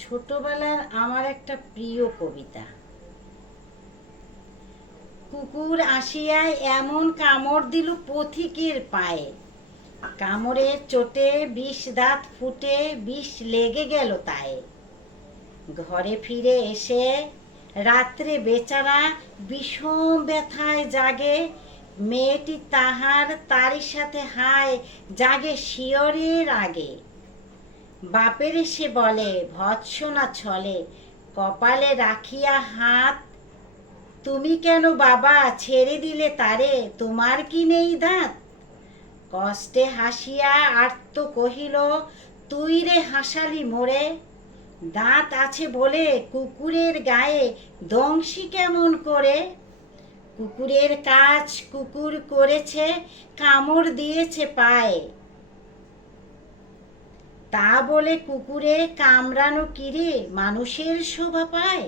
ছোটবেলার আমার একটা প্রিয় কবিতা। কুকুর আসিয়া এমন কামড় দিল পথিকের পায়ে, কামড়ের চোটে বিষ দাঁত ফুটে বিষ লেগে গেল তায়ে। ঘরে ফিরে এসে রাত্রে বেচারা বিষম ব্যথায় জাগে, মেয়েটি তারই সাথে হায় জাগে শিয়রের আগে। বাপের এসে বলে ভৎসনা ছলে, কপালে রাখিয়া হাত, তুমি কেন বাবা ছেড়ে দিলে তারে, তোমার কি নেই দাঁত? কষ্টে হাসিয়া আর্ত কহিল, তুই রে হাসালি মোরে, দাঁত আছে বলে কুকুরের গায়ে দংশি কেমন করে? কুকুরের কাজ কুকুর করেছে, কামড় দিয়েছে পায়ে, তা বলে কুকুরে কামড়ানো কিরে মানুষের শোভা পায়?